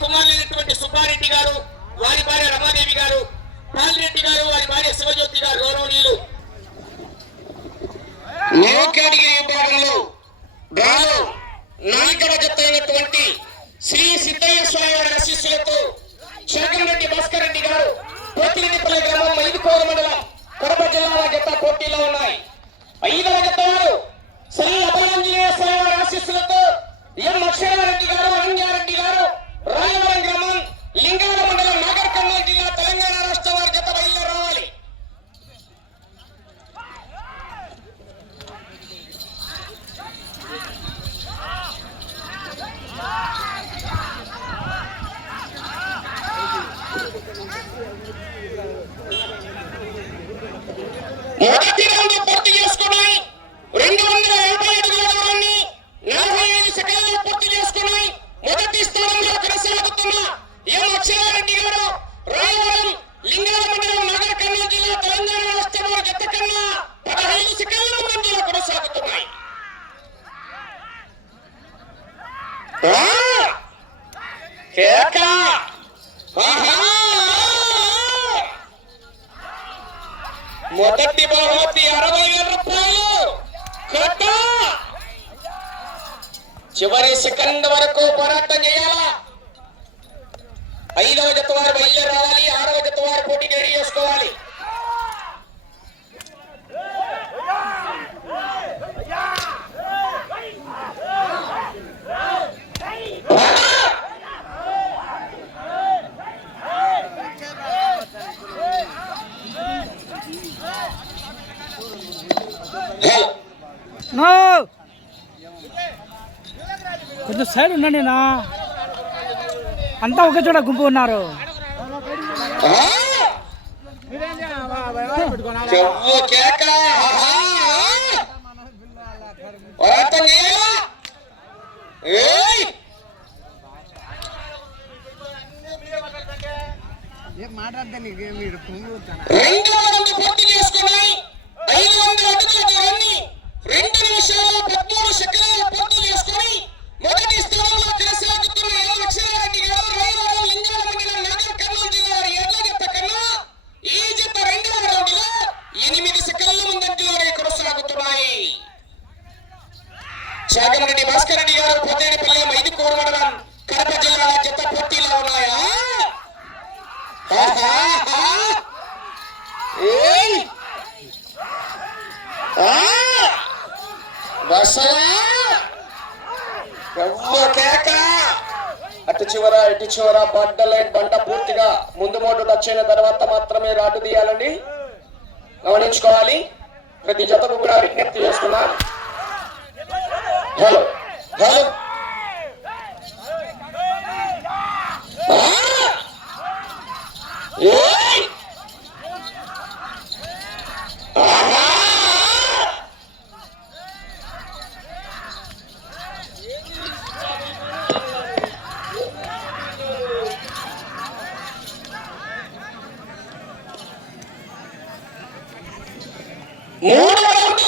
కుమారులైనటువంటి సుబ్బారెడ్డి గారు, వారి భార్య రమాదేవి గారు, పాల్రెడ్డి గారు, వారి భార్య శివజ్యోతి గారు గౌరవనీయులు. కేటగిరీ విభాగంలో డ్రాలో నాలుగవ జత అయినటువంటి శ్రీ సిద్ధయ్య స్వామి వారి ఆశీస్సులతో శేఖంరెడ్డి భాస్కర్ రెడ్డి గారు పోతిరెడ్డిపల్లి గ్రామం మైదుకోరు మండలం కడప జిల్లా జత పోటీలో ఉన్నాయి. 5వ జత వారు శ్రీ అభయాంజనేయ స్వామి వారి ఆశీస్సులతో ఎం అక్షరారెడ్డి గారు, అనంగారెడ్డి గారు, రాయవరం గ్రామం లింగాల మండలం నాగర్ కర్నూలు జిల్లా తెలంగాణ రాష్ట్ర వారి జత బయలుదేరి రావాలి. మొదటి రౌండ్ పూర్తి చేసుకున్నాయి. 250 అడుగుల దూరాన్ని 45 సెకండ్లలో పూర్తి చేసుకున్నాయి. మొదటి స్థానంలో కొనసాగుతున్న ఎం అక్షరారెడ్డి గారు, రాయవరం లింగాల మండలం నాగర్ కర్నూలు జిల్లా తెలంగాణ రాష్ట్ర వారి జత కన్నా 15 సెకండ్ల ముందంజలో కొనసాగుతున్నాయి. మొదటి బహుమతి 60,000 రూపాయలు. చివరి సెకండ్ వరకు పోరాటం చేయాలా. 5వ జత వారు బయలుదేరి రావాలి. 6వ జత వారు పోటీకి రెడీ చేసుకోవాలి. కొంచెం సైడ్ ఉండండి నా అంతా ఒకే చోట గుంపు ఉన్నారు. మాట్లాడతా మీరు పూర్తి చేసుకున్నాయి. 500 అడుగుల దూరాన్ని 2 నిమిషాల 13 సెకండ్లు పూర్తి చేసుకుని మొదటి స్థానంలో కొనసాగుతున్న ఎం అక్షరారెడ్డి గారు, రాయవరం లింగాల మండలం నాగర్ కర్నూలు జిల్లా వారి ఎడ్ల జత కన్నా ఈ జత 2వ రౌండ్ లో 8 సెకండ్ల ముందంజలోనే కొనసాగుతున్నాయి. శేఖంరెడ్డి భాస్కర్ రెడ్డి గారు పోతేడిపల్లి మైదుకూరు మండలం కడప జిల్లా జత పోటీలో ఉన్నాయా. అటు చివర ఇటు చివర బంట పూర్తిగా ముందు మోటు టచ్ అయిన తర్వాత మాత్రమే రాటు తీయాలండి, గమనించుకోవాలి. ప్రతి జతకు కూడా విజ్ఞప్తి చేస్తున్నా. హలో హలో మూడవ రౌండ్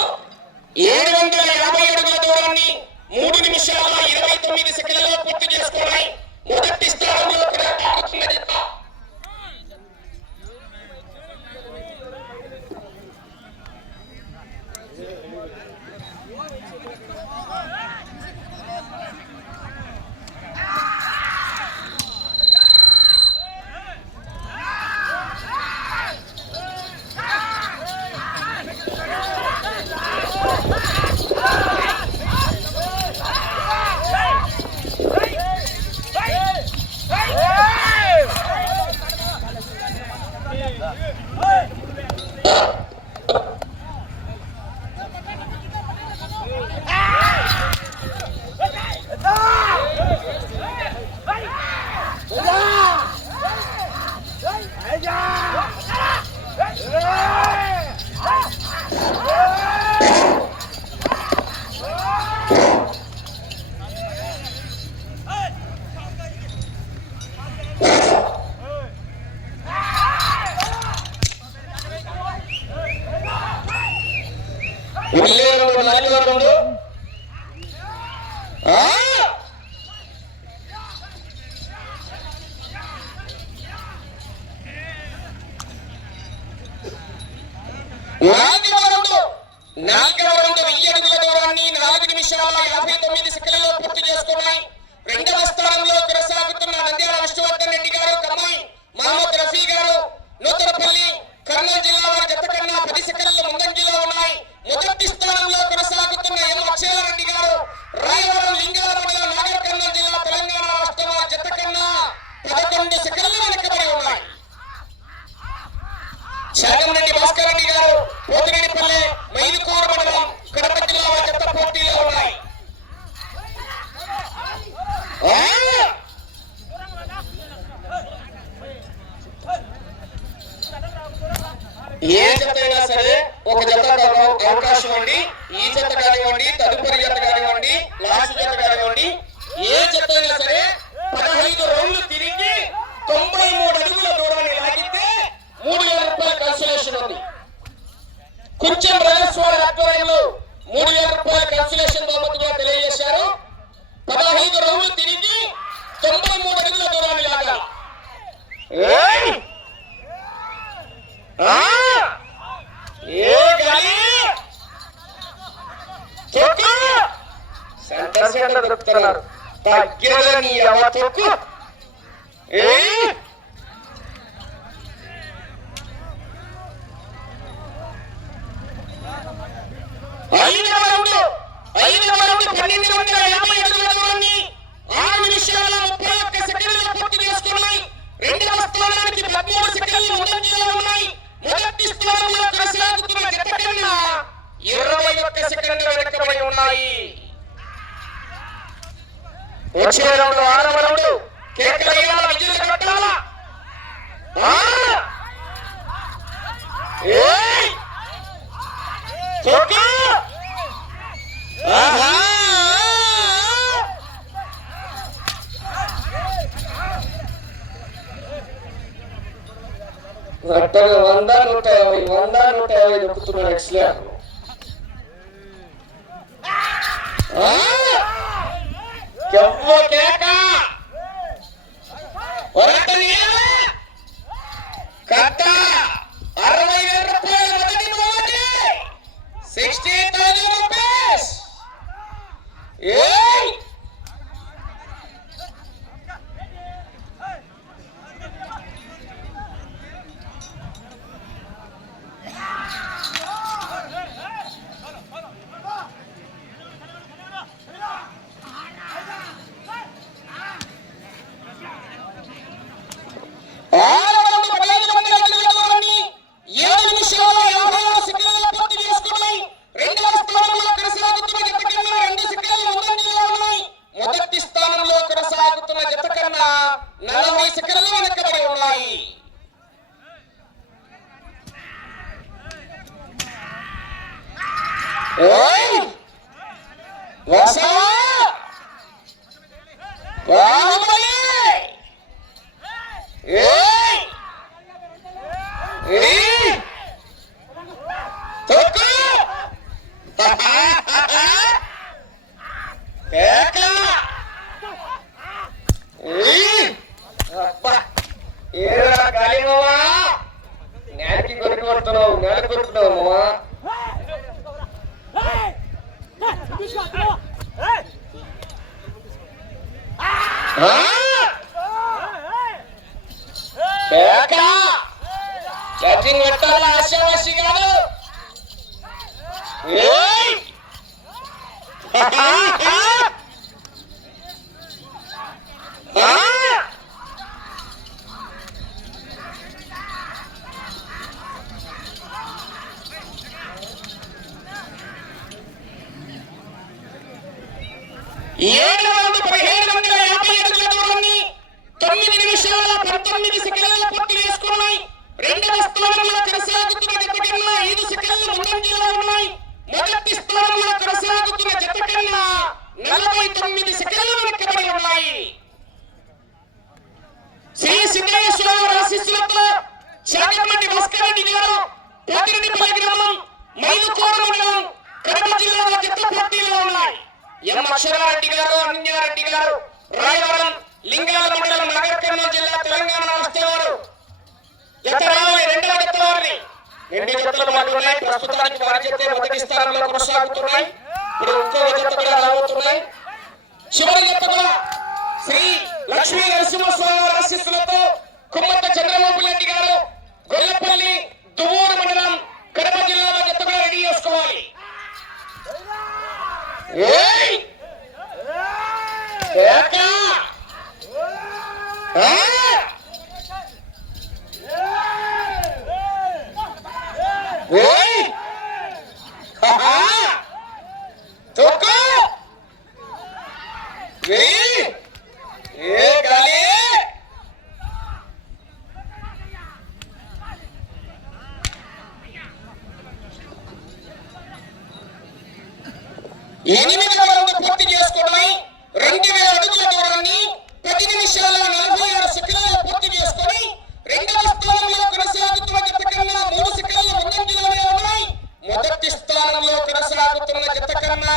750 అడుగుల దూరాన్ని 3 నిమిషాల 29 సెకండ్లలో పూర్తి చేసుకున్నాయి. మొదటి స్థానంలో కొనసాగుతున్నది. ఉల్లేరు నాలుగు నాలుగవ రౌండ్ 1000 అడుగుల దూరాన్ని 4 నిమిషాల 59 సెకండ్లలో పూర్తి చేసుకున్నాయి. రెండవ స్థానంలో కొనసాగుతున్న నంద్యాల విష్ణువర్ధన్ రెడ్డి గారు, కమ్మాయి మహమ్మద్ రఫీ గారు, నూతనపల్లి కర్నూలు జిల్లా వారి జత కన్నా 10 సెకండ్ల ముందంజలో ఉన్నాయి. మొదటి స్థానంలో కొనసాగుతున్న ఎం అక్షయారెడ్డి గారు, రాయవరం లింగాల మండలం నాగర్ కర్నూలు జిల్లా తెలంగాణ రాష్ట్రం వారి జత కన్నా 11 సెకండ్లు వెనకబడి ఉన్నాయి. శాగంరెడ్డి భాస్కర్ రెడ్డి గారు, పోతిరెడ్డిపల్లె మైలుకూరు మండలం కడప జిల్లా వారి జత పోటీలో ఉన్నాయి. ఏ జత అయినా సరే ఒక జత అవకాశం అండి. ఈ జత కానివ్వండి, తదుపరి జత కానివ్వండి, లాస్ట్ జత కానివ్వండి, ఏ జత అయినా సరే 15 రౌండ్లు తిరిగి 93 అడుగుల దూరాన్ని లాగితే 3000 రూపాయల కన్సలేషన్ ఉంది. కొంచెం రాజస్వామి ఆధ్వర్యంలో 3000 రూపాయల కన్సలేషన్ బహుమతిగా తెలియజేశారు. 15 రౌండ్లు తిరిగి 93 అడుగుల దూరాన్ని లాగాలి. సెంటర్ దొరుకుతున్నారు తగ్గదని తొక్కు. ఐదవ రౌండ్ 1250 అడుగుల దూరాన్ని 6 నిమిషాల 31 సెకండ్లలో పూర్తి చేసుకున్నాయి. రెండవ స్థానానికి 13 సెకండ్లు ముందంజలో ఉన్నాయి. మొదటి స్థానంలో కొనసాగుతున్న జత కన్నా 21 సెకండ్లు వెనకబడి ఉన్నాయి. వచ్చే రౌండ్ 6వ రౌండ్ కేకలయ్యాల విజయ కొట్టాల. గట్టగా 100-150 దొక్కుతున్నాడు ఎక్స్లేటర్. కట్ట 60,000 రూపాయలు మొదటి బహుమతి 60,000 రూపీస్. ఛార్జింగ్ పెట్టాలా ఆశావాసి కాదు. శ్రీ సిద్ధేశ్వర ఆశీస్సులతో శాగంరెడ్డి భాస్కర్ రెడ్డి గారు, పోతిరెడ్డిపల్లి గ్రామం, మైలుకూరు మండలం, కడప జిల్లాలో జత పోటీలో ఉన్నాయి. ఎం అక్షరారెడ్డి గారు, అనన్యారెడ్డి గారు, రాయవరం, లింగాల మండలం, నగర్ కర్నూలు జిల్లా, తెలంగాణ రాష్ట్రం వారు జత రావాలి. రెండవ జత వారిని 2 జతలు మాత్రమే ప్రస్తుతానికి వారి జతే మొదటి స్థానంలో కొనసాగుతున్నాయి. ఇప్పుడు ఇంకో జత కూడా రాబోతున్నాయి. చివరి జతగా శ్రీ లక్ష్మీ నరసింహస్వామి ఆశీస్సులతో కుమ్మట చంద్రబాబు రెడ్డి గారు, గొల్లపల్లి, దువ్వూరు మండలం, కడప జిల్లాలో జతగా రెడీ చేసుకోవాలి. ఎనిమిది రౌండ్లు పూర్తి చేసుకుని 2000 అడుగుల దూరాన్ని 10 నిమిషాల 46 సెకండ్లలో పూర్తి చేసుకుని రెండవ స్థానంలో కొనసాగుతున్న జత కన్నా 3 సెకండ్ల ముందంజలోనే ఉన్నాయి. మొదటి స్థానంలో కొనసాగుతున్న జత కన్నా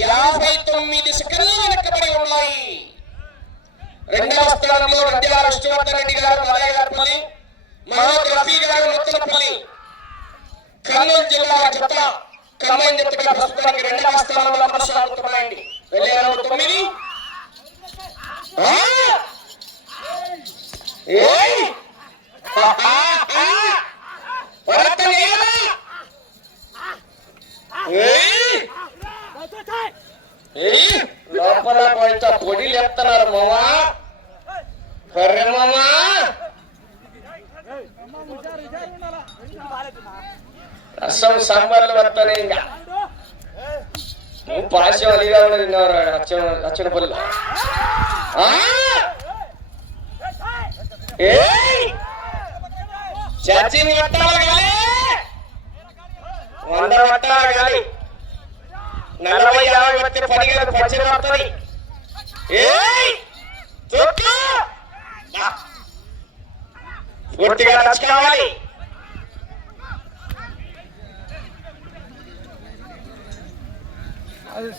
59 సెకండ్లు వెనకబడి ఉన్నాయి. రెండవ స్థానంలో నంద్యాల విష్ణువర్ధన్ రెడ్డి గారు, మలయగారపల్లి, మహమ్మద్ రఫీ గారు, ముత్తనపల్లి, కర్నూలు జిల్లా జత కంబైన్ జతగా ప్రస్తుతానికి రెండవ స్థానంలో కొనసాగుతున్నాయండి. వెళ్ళే 9 లోపల బయట పొడిలు ఎత్తున్నారు మామా, కర్రె మామా. రసం సాంబార్లు వస్తానే ఇంకా పాశం అలిగా కూడా తిన్నారు అచ్చిన పల్లిలో. చచ్చింది పట్టాలి గాలి, 100 పట్టాలి గాలి, 40-50 పట్టి 10 పచ్చిన పడుతుంది. పూర్తిగా టచ్ కావాలి.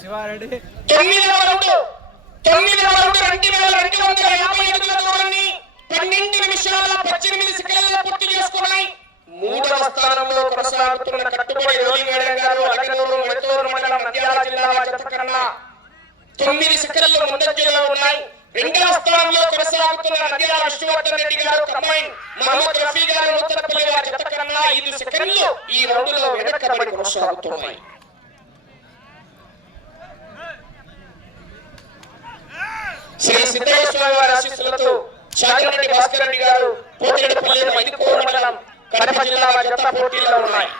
శివారెడ్డి 9వ రౌండ్ 2250 అడుగుల దూరాన్ని 12 నిమిషాల 18 సెకండ్లలో పూర్తి చేసుకున్నాయి. 3వ స్థానంలో కొనసాగుతున్న కట్టుబడి రోలింగడ గారు, అలగనూరు, మెత్తూరు మండలం, నంద్యాల జిల్లా జత కన్నా 9 సెకండ్లు ముందంజలో ఉన్నాయి. 2వ స్థానంలో కొనసాగుతున్న నంద్యాల విష్ణువర్ధన్ రెడ్డి గారు, కంబైన్, మహమ్మద్ రఫీ గారు, నూతనపల్లి వారి జత కన్నా 5 సెకండ్లు ఈ రౌండ్లో వెనకబడి కొనసాగుతున్నాయి. శ్రీ సిద్ధయ్య స్వామి వారి ఆశీస్సులతో చాగంరెడ్డి భాస్కర్ రెడ్డి గారు, పోతిరెడ్డిపల్లి, మైదుకూరు మండలం, కడప జిల్లా జత పోటీలో ఉన్నాయి.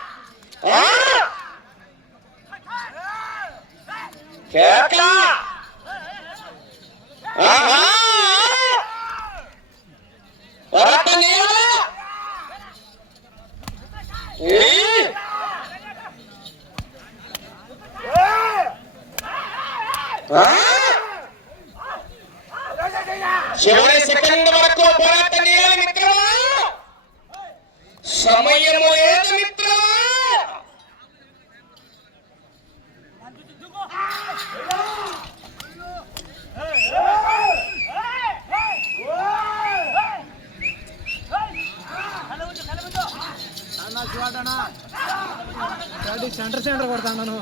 చివరి సెకండ్ వరకు పోరాటం చేయాలి మిత్రమా, సమయము లేదు మిత్రమా. సెంటర్ కొడతాను.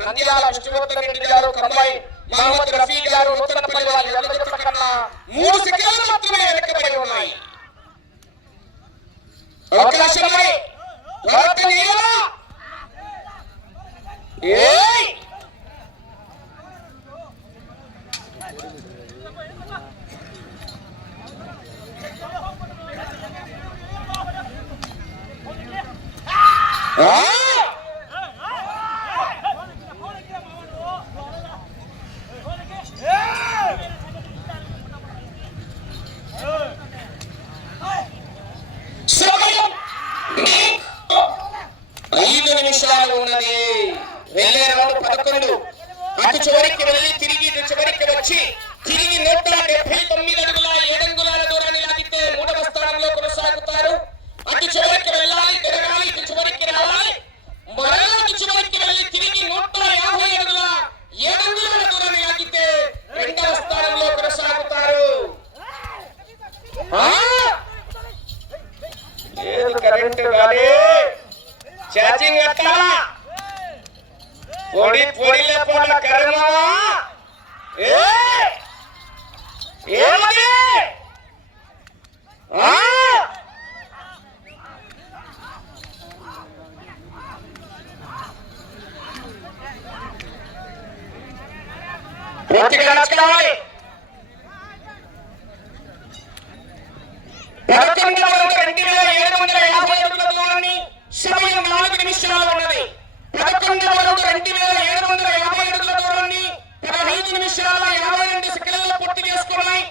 నంద్యాల విష్ణువర్ధన్ రెడ్డి గారు, కంబైన్, మహమ్మద్ రఫీ గారు, నూతనపల్లి వారి జత కన్నా 3 సెకండ్లు మాత్రమే వెనకబడి ఉన్నాయి. అవకాశం లోపల కర్మమా ఏమది పూర్తిగా నచ్చుకోవాలి. 11,2750 అడుగుల దూరాన్ని సమయం 4 నిమిషాలు ఉన్నది. 11,2750 అడుగుల దూరాన్ని 15 నిమిషాల 52 సెకండ్లలో పూర్తి చేసుకున్నాయి.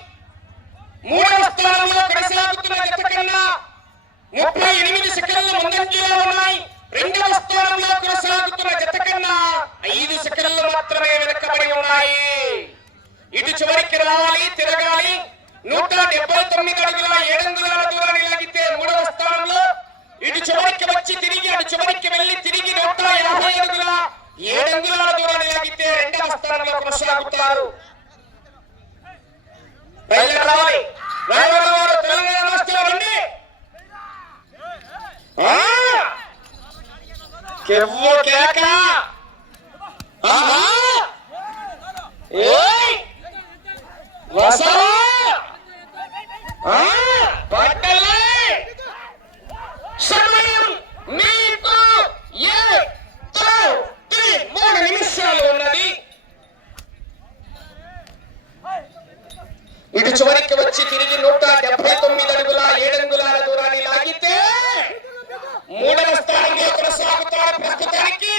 3వ స్థానంలో కొనసాగుతున్న జత కన్నా 38 సెకండ్ల ముందంజలో ఉన్నాయి. 2వ స్థానంలో కొనసాగుతున్న జత కన్నా 5 సెకండ్లు మాత్రమే వెనకబడి ఉన్నాయి. ఇటు చివరికి రావాలి, తిరగాలి. 179 అడుగుల 7 అంగుళాల దూరాన్ని లాగితే 3వ స్థానంలో, ఇటు చివరికి వచ్చి తిరిగి అటు చివరికి వెళ్లి తిరిగి 150 అడుగుల 7 అంగుళాల దూరాన్ని లాగితే 2వ స్థానంలో కొనసాగుతారు. బయలుదేరాలి. రాయవారు తెలంగాణ రాష్ట్రం రండి. కెవ్వు కేక సమయం మీకు 3 నిమిషాలు ఉన్నది. ఇటు చివరికి వచ్చి తిరిగి 179 అడుగుల 7 అంగుళాల దూరాన్ని లాగితే 3వ స్థానంలో కొనసాగుతారు. ప్రస్తుతానికి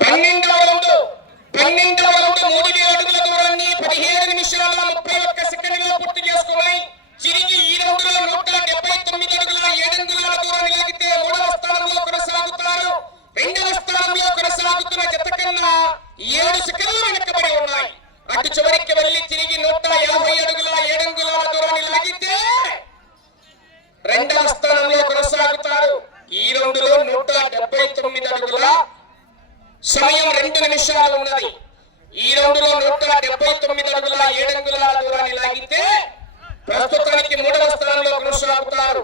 పన్నెండవ రౌండ్ 3,000 అడుగుల దూరాన్ని 17 నిమిషాల 31 సెకండ్లలో పూర్తి చేసుకున్నాయి. తిరిగి ఈ రౌండ్ లో 179 అడుగుల 7 అంగుళాల దూరాన్ని లాగితే 3వ స్థానంలో కొనసాగుతారు. 2వ స్థానంలో కొనసాగుతున్న జత కన్నా 7 సెకండ్లు వెనకబడి ఉన్నాయి. అటు చివరికి వెళ్లి తిరిగి 150 అడుగుల 7 అంగుళాల దూరాన్ని లాగితే 2వ స్థానంలో కొనసాగుతారు. ఈ రౌండ్ లో 179 అడుగుల సమయం 2 నిమిషాలు ఉన్నది. ఈ రౌండ్ లో 179 అడుగుల 7 అంగుళాల దూరాన్ని లాగితే ప్రస్తుతానికి 3వ స్థానంలో కొనసాగుతారు.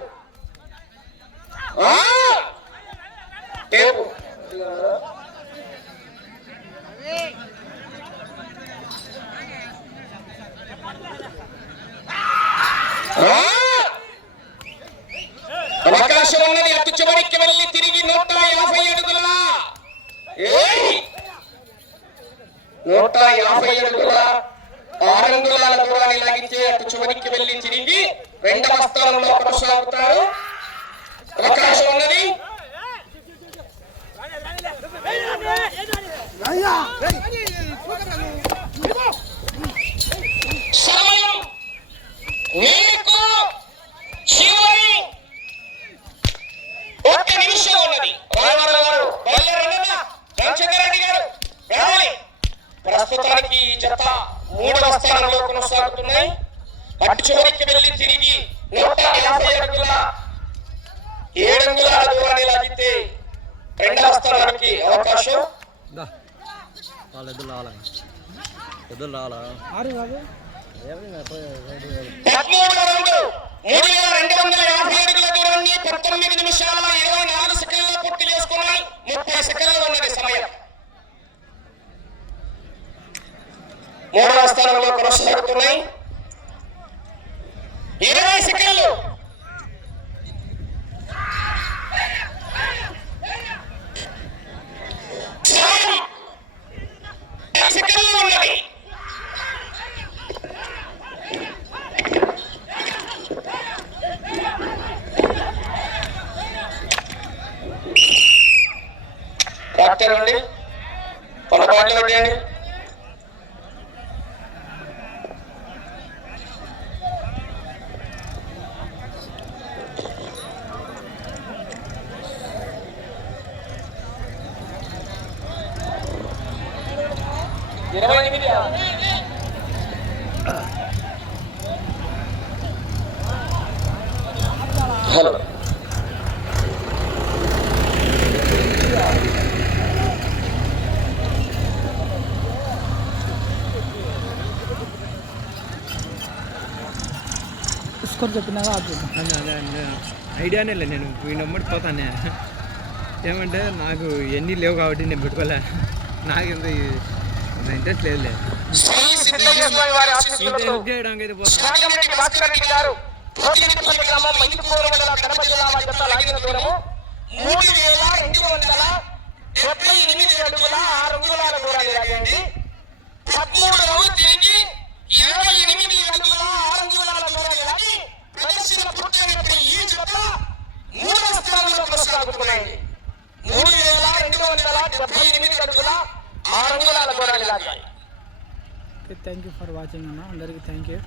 అవకాశం ఉన్నది. అటు చివరికి వెళ్ళి తిరిగి 150 అడుగుల 150 అడుగుల 6 అంగుళాల దూరాన్ని లాగితే అటు చివరికి వెళ్ళి తిరిగి 2వ స్థానంలో కొనసాగుతారు. అవకాశం ఉన్నది. సమయం మీకు చివరి 1 నిమిషం ఉన్నది. రాయవారు బయలుదేరన్నా రామచంద్రారెడ్డి గారు రావాలి. ప్రస్తుతానికి ఈ జత 3వ స్థానంలో కొనసాగుతున్నాయి. అటు చివరికి వెళ్లి తిరిగి 150 అడుగుల 7 అంగుళాల దూరాన్ని లాగితే 2వ స్థానానికి అవకాశం. 13 రౌండ్ 3,250 అడుగుల దూరాన్ని 19 నిమిషాల 24 సెకండ్లలో పూర్తి చేసుకున్నాయి. 30 సెకండ్లు ఉన్నది సమయం. 3వ స్థానంలో కొనసాగుతున్నాయి. 20 సెకండ్లు. సెకండ్లు ఉన్నది. డాక్టర్ అండి పొలపాట్లు పెట్టండి. హలో స్కోర్ చెప్పినావా అదే ఐడియానే లేదు, నేను వీళ్ళమ్మడి పోతానే. ఏమంటే నాకు ఎన్ని లేవు కాబట్టి నేను పెట్టుకోలే, నాకు ఇంత ఇంట్రెస్ట్ లేదులే. శ్రీ సిద్ధయ్య స్వామి వారి ఆశీస్సులతో చేయడానికి అయితే పోతాను. శాకంరెడ్డి భాస్కర్ రెడ్డి గారు పోతిరెడ్డిపల్లి గ్రామం మైదుకూరు మండల కడప జిల్లా వారి జత లాగిన దూరము 3278 అడుగుల 6 అంగుళాల దూరాన్ని లాగండి. 13వ తిరిగి 28 అడుగుల 6 అంగుళాల దూరాన్ని లాగి ప్రదర్శన పూర్తయినప్పుడు ఈ జత 3వ స్థానంలో కొనసాగుతున్నాయి. 3278 అడుగుల 6 అంగుళాల దూరాన్ని లాగాయి. థ్యాంక్ యూ ఫర్ వాచింగ్ అన్న, అందరికీ థ్యాంక్ యూ.